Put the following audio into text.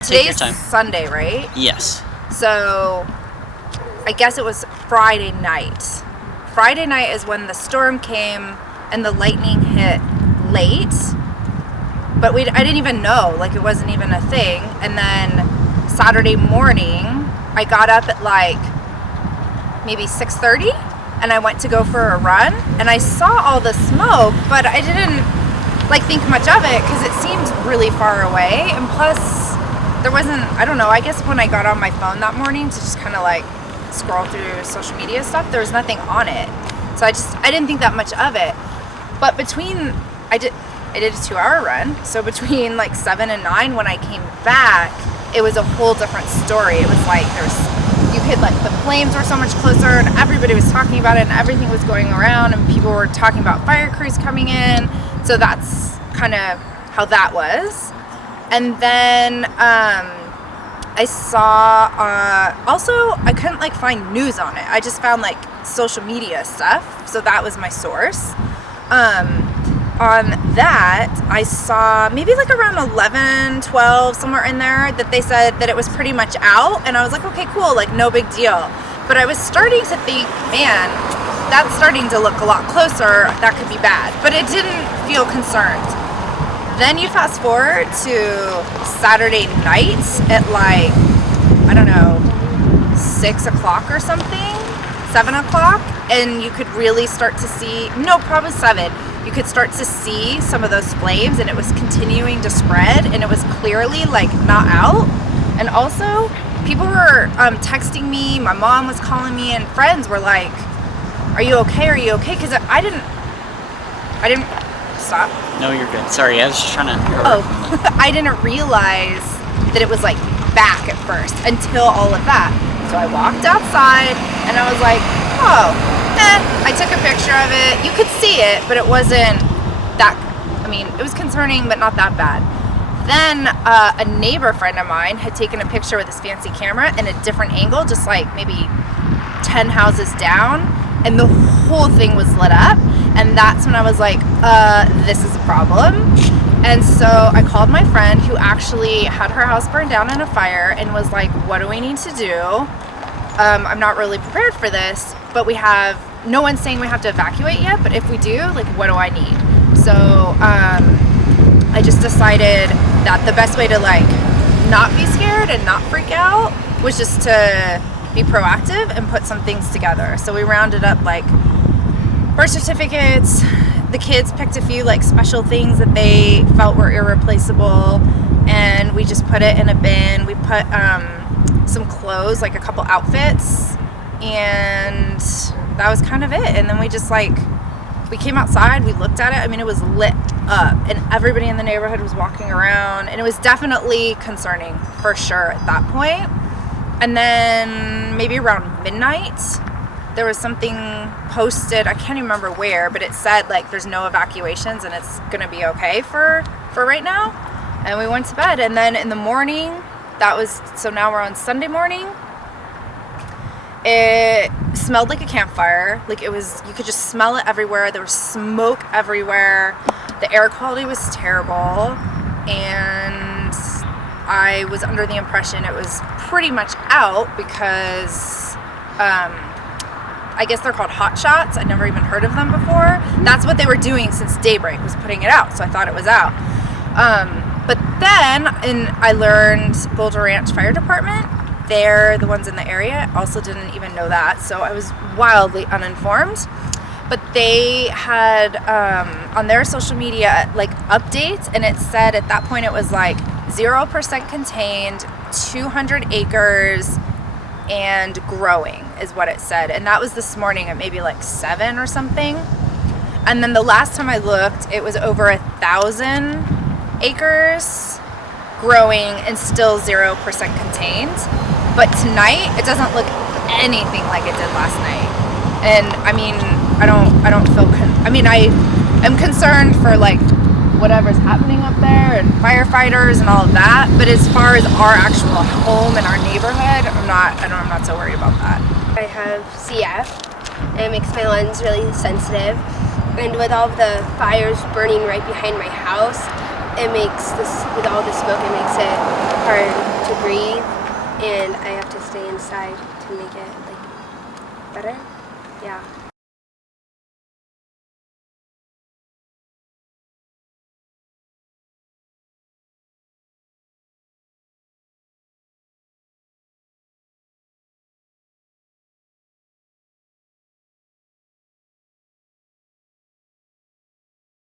Today's Sunday, right? Yes. So I guess it was Friday night. Friday night is when the storm came and the lightning hit late. But I didn't even know, like it wasn't even a thing. And then Saturday morning, I got up at like maybe 6:30 and I went to go for a run and I saw all the smoke, but I didn't like think much of it because it seemed really far away. And plus there wasn't, I don't know, I guess when I got on my phone that morning to just kind of like scroll through social media stuff, there was nothing on it. So I didn't think that much of it. But I did a 2-hour run. So between like 7 and 9 when I came back, it was a whole different story. It was like you could like, the flames were so much closer and everybody was talking about it and everything was going around and people were talking about fire crews coming in. So that's kind of how that was. And then I saw, also I couldn't like find news on it. I just found like social media stuff. So that was my source. On that, I saw maybe like around 11, 12, somewhere in there that they said that it was pretty much out. And I was like, okay, cool, like no big deal. But I was starting to think, man, that's starting to look a lot closer. That could be bad. But it didn't feel concerned. Then you fast forward to Saturday night at like, I don't know, 6 o'clock or something, 7 o'clock, and you could really start to see, no, probably 7, you could start to see some of those flames and it was continuing to spread and it was clearly like not out. And also people were texting me, my mom was calling me and friends were like, are you okay? Are you okay? Because I didn't stop. No, you're good. Sorry, I was just trying to... I didn't realize that it was like back at first until all of that. So I walked outside and I was like, I took a picture of it. You could see it, but it wasn't that, I mean, it was concerning, but not that bad. Then a neighbor friend of mine had taken a picture with his fancy camera in a different angle, just like maybe 10 houses down, and the whole thing was lit up. And that's when I was like, this is a problem. And so I called my friend who actually had her house burned down in a fire and was like, what do we need to do? I'm not really prepared for this, but no one's saying we have to evacuate yet, but if we do, like, what do I need? So I just decided that the best way to like not be scared and not freak out was just to be proactive and put some things together. So we rounded up like birth certificates. The kids picked a few like special things that they felt were irreplaceable, and we just put it in a bin. We put some clothes, like a couple outfits, and that was kind of it. And then we just like, we came outside, we looked at it. I mean, it was lit up and everybody in the neighborhood was walking around, and it was definitely concerning for sure at that point. And then maybe around midnight, there was something posted, I can't even remember where, but it said like there's no evacuations and it's gonna be okay for right now. And we went to bed. And then in the morning, so now we're on Sunday morning, it smelled like a campfire. Like it was, you could just smell it everywhere. There was smoke everywhere. The air quality was terrible. And I was under the impression it was pretty much out because I guess they're called hot shots. I'd never even heard of them before. That's what they were doing since daybreak, was putting it out. So I thought it was out. But then I learned Boulder Ranch Fire Department, they're the ones in the area. Also didn't even know that. So I was wildly uninformed. But they had on their social media like updates, and it said at that point it was like 0% contained, 200 acres, and growing is what it said. And that was this morning at maybe like 7 or something. And then the last time I looked, it was over 1,000 acres growing and still 0% contained. But tonight it doesn't look anything like it did last night. And I mean, I don't feel I am concerned for like whatever's happening up there and firefighters and all of that. But as far as our actual home and our neighborhood, I'm not so worried about that. I have CF, and it makes my lungs really sensitive. And with all of the fires burning right behind my house, it makes with all the smoke, it makes it hard to breathe, and I have to stay inside to make it better. Yeah.